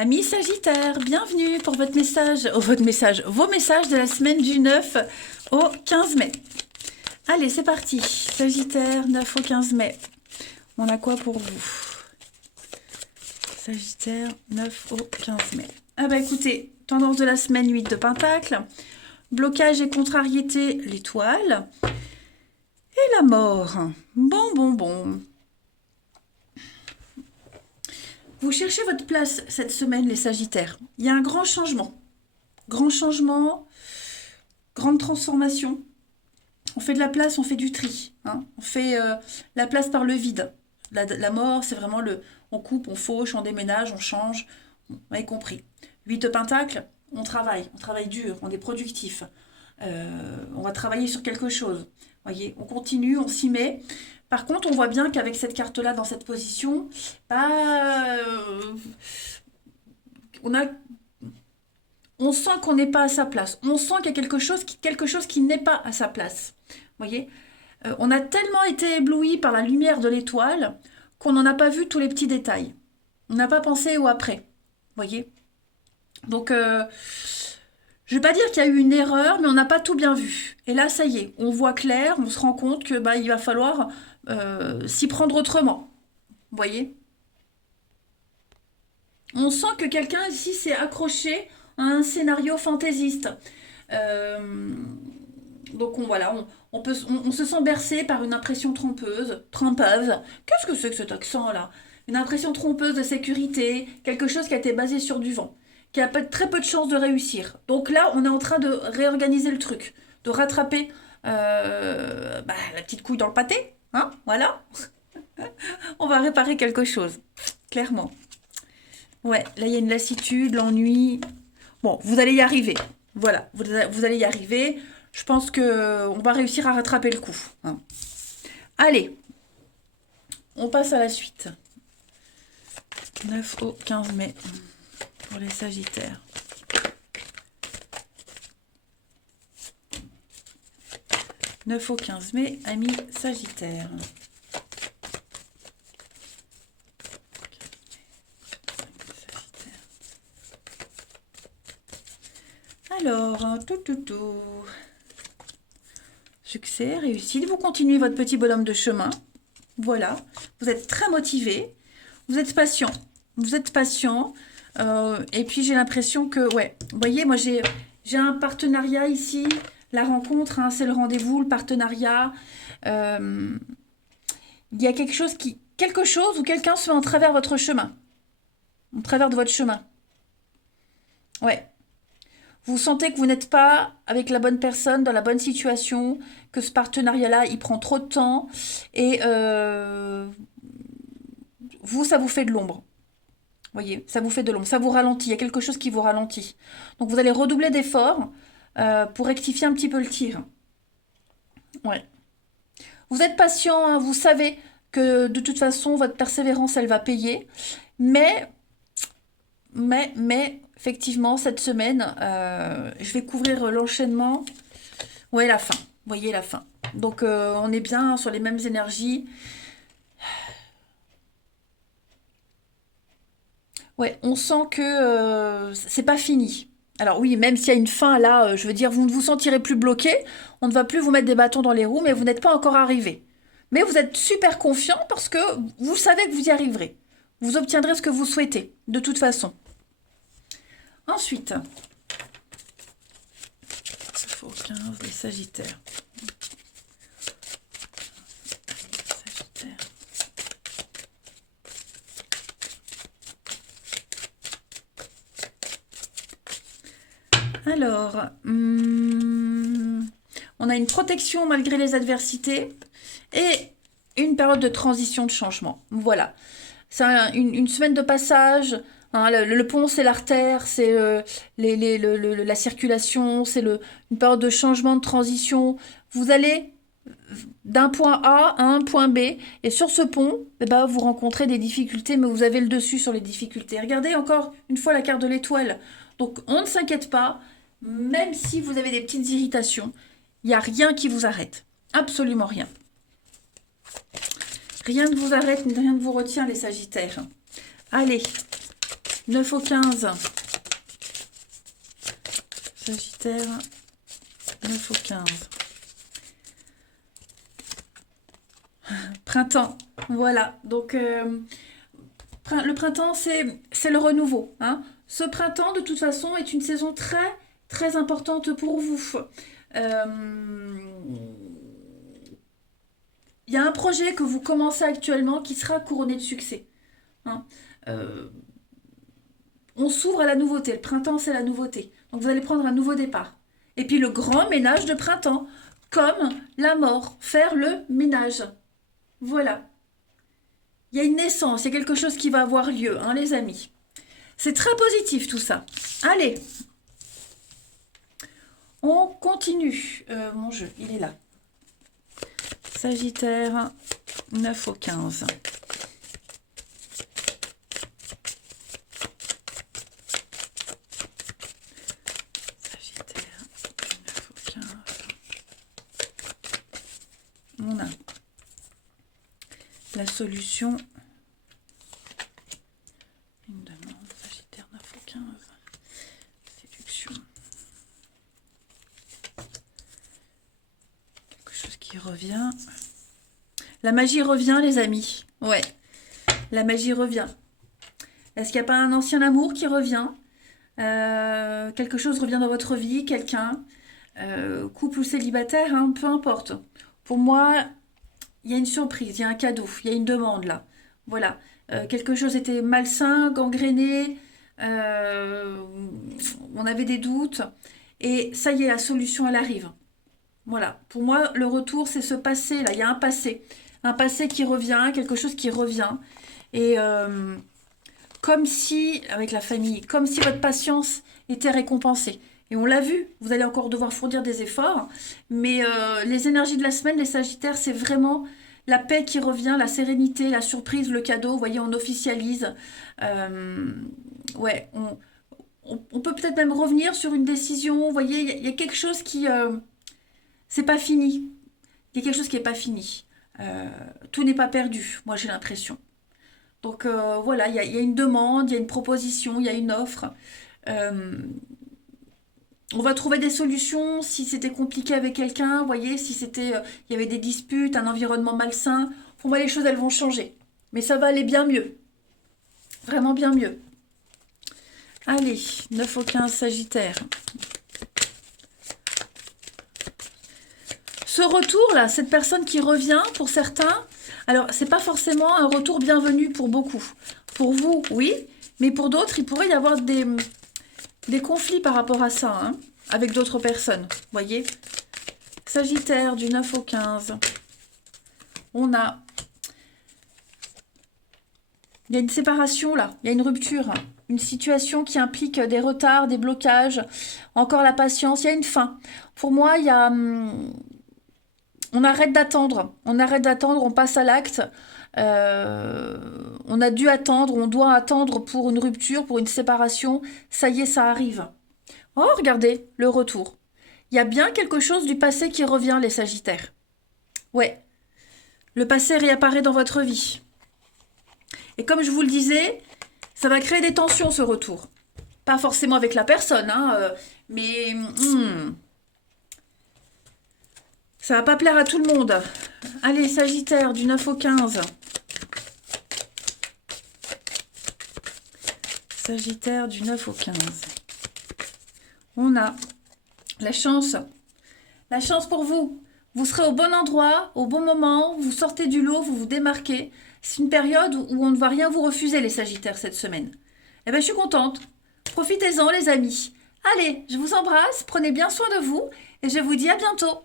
Amis Sagittaire, bienvenue pour votre message, vos messages de la semaine du 9 au 15 mai. Allez, c'est parti. Sagittaire, 9 au 15 mai. On a quoi pour vous? Sagittaire, 9 au 15 mai. Ah bah écoutez, tendance de la semaine, 8 de Pentacle. Blocage et contrariété, l'étoile. Et la mort. Bon. Vous cherchez votre place cette semaine, les Sagittaires. Il y a un grand changement. Grand changement, grande transformation. On fait de la place, on fait du tri. Hein. On fait la place par le vide. La mort, c'est vraiment le... On coupe, on fauche, on déménage, on change. Vous m'avez compris. 8 de Pentacle, on travaille dur, on est productif. On va travailler sur quelque chose. Voyez, on continue, on s'y met. Par contre, on voit bien qu'avec cette carte-là, dans cette position, on sent qu'on n'est pas à sa place. On sent qu'il y a quelque chose qui n'est pas à sa place. Voyez, on a tellement été ébloui par la lumière de l'étoile qu'on n'en a pas vu tous les petits détails. On n'a pas pensé au après. Voyez. Donc, je ne vais pas dire qu'il y a eu une erreur, mais on n'a pas tout bien vu. Et là, ça y est, on voit clair, on se rend compte que il va falloir s'y prendre autrement. Vous voyez? On sent que quelqu'un ici s'est accroché à un scénario fantaisiste. Donc on se sent bercé par une impression trompeuse. Qu'est-ce que c'est que cet accent-là? Une impression trompeuse de sécurité, quelque chose qui a été basé sur du vent, qui a très peu de chances de réussir. Donc là, on est en train de réorganiser le truc, de rattraper la petite couille dans le pâté. Hein, voilà. On va réparer quelque chose, clairement. Ouais, là il y a une lassitude, l'ennui. Bon, vous allez y arriver. Voilà, vous allez y arriver. Je pense qu'on va réussir à rattraper le coup. Hein. Allez, on passe à la suite. 9 au 15 mai pour les Sagittaires. « 9 au 15 mai, amis Sagittaires. » Alors, tout. Succès, réussite. Vous continuez votre petit bonhomme de chemin. Voilà. Vous êtes très motivé. Vous êtes patient. Et puis, j'ai l'impression que, ouais, vous voyez, moi, j'ai un partenariat ici. La rencontre, hein, c'est le rendez-vous, le partenariat. Il y a quelque chose ou quelqu'un se met en travers de votre chemin. En travers de votre chemin. Ouais. Vous sentez que vous n'êtes pas avec la bonne personne, dans la bonne situation, que ce partenariat-là, il prend trop de temps. Et ça vous fait de l'ombre. Vous voyez, ça vous fait de l'ombre. Ça vous ralentit. Il y a quelque chose qui vous ralentit. Donc, vous allez redoubler d'efforts pour rectifier un petit peu le tir. Ouais. Vous êtes patient, hein, vous savez que de toute façon, votre persévérance, elle va payer. Mais effectivement, cette semaine, je vais couvrir l'enchaînement. Ouais, la fin. Vous voyez, la fin. Donc, on est bien sur les mêmes énergies. Ouais, on sent que c'est pas fini. Alors oui, même s'il y a une fin là, je veux dire, vous ne vous sentirez plus bloqué. On ne va plus vous mettre des bâtons dans les roues, mais vous n'êtes pas encore arrivé. Mais vous êtes super confiant parce que vous savez que vous y arriverez. Vous obtiendrez ce que vous souhaitez, de toute façon. Ensuite, 15, les Sagittaires. Alors, on a une protection malgré les adversités et une période de transition, de changement. Voilà. C'est une semaine de passage. Hein, le pont, c'est l'artère, c'est la circulation, c'est une période de changement, de transition. Vous allez d'un point A à un point B, et sur ce pont, vous rencontrez des difficultés, mais vous avez le dessus sur les difficultés. Regardez encore une fois la carte de l'étoile. Donc, on ne s'inquiète pas, même si vous avez des petites irritations, il n'y a rien qui vous arrête. Absolument rien. Rien ne vous arrête, rien ne vous retient, les Sagittaires. Allez, 9 au 15. Sagittaire, 9 au 15. Printemps, voilà. Donc, le printemps, c'est le renouveau. Hein. Ce printemps, de toute façon, est une saison très, très importante pour vous. Il y a un projet que vous commencez actuellement qui sera couronné de succès. Hein. On s'ouvre à la nouveauté. Le printemps, c'est la nouveauté. Donc, vous allez prendre un nouveau départ. Et puis, le grand ménage de printemps, comme la mort, faire le ménage. Voilà. Il y a une naissance, il y a quelque chose qui va avoir lieu, hein, les amis. C'est très positif tout ça. Allez, on continue. Mon jeu, il est là. Sagittaire, 9 au 15. Sagittaire, 9 au 15. On a la solution. Une demande, Sagittaire 9 au 15. Séduction. Quelque chose qui revient. La magie revient, les amis. Ouais, la magie revient. Est-ce qu'il n'y a pas un ancien amour qui revient? Quelque chose revient dans votre vie, quelqu'un, couple ou célibataire, hein, peu importe. Pour moi, il y a une surprise, il y a un cadeau, il y a une demande là. Voilà. Quelque chose était malsain, gangréné, on avait des doutes, et ça y est, la solution, elle arrive. Voilà. Pour moi, le retour, c'est ce passé là. Il y a un passé qui revient, quelque chose qui revient. Et comme si, avec la famille, comme si votre patience était récompensée. Et on l'a vu, vous allez encore devoir fournir des efforts, mais les énergies de la semaine, les Sagittaires, c'est vraiment la paix qui revient, la sérénité, la surprise, le cadeau. Vous voyez, on officialise. Ouais, on peut peut-être même revenir sur une décision. Vous voyez, il y a quelque chose qui... c'est pas fini. Il y a quelque chose qui n'est pas fini. Tout n'est pas perdu, moi j'ai l'impression. Donc voilà, il y a une demande, il y a une proposition, il y a une offre. On va trouver des solutions si c'était compliqué avec quelqu'un, vous voyez, si c'était, il y avait des disputes, un environnement malsain. Pour moi, les choses, elles vont changer. Mais ça va aller bien mieux. Vraiment bien mieux. Allez, 9 au 15 Sagittaire. Ce retour-là, cette personne qui revient, pour certains, alors, c'est pas forcément un retour bienvenu pour beaucoup. Pour vous, oui, mais pour d'autres, il pourrait y avoir des conflits par rapport à ça, hein, avec d'autres personnes, vous voyez. Sagittaire, du 9 au 15. On a... Il y a une séparation, là. Il y a une rupture. Une situation qui implique des retards, des blocages. Encore la patience. Il y a une fin. Pour moi, il y a... On arrête d'attendre. On arrête d'attendre, on passe à l'acte. On a dû attendre, on doit attendre pour une rupture, pour une séparation. Ça y est, ça arrive. Oh, regardez, le retour. Il y a bien quelque chose du passé qui revient, les Sagittaires. Ouais. Le passé réapparaît dans votre vie. Et comme je vous le disais, ça va créer des tensions, ce retour. Pas forcément avec la personne, hein, mais... ça va pas plaire à tout le monde. Allez, Sagittaire, du 9 au 15. Sagittaire, du 9 au 15. On a la chance. La chance pour vous. Vous serez au bon endroit, au bon moment, vous sortez du lot, vous vous démarquez. C'est une période où on ne va rien vous refuser, les Sagittaires, cette semaine. Eh bien, je suis contente. Profitez-en, les amis. Allez, je vous embrasse, prenez bien soin de vous, et je vous dis à bientôt.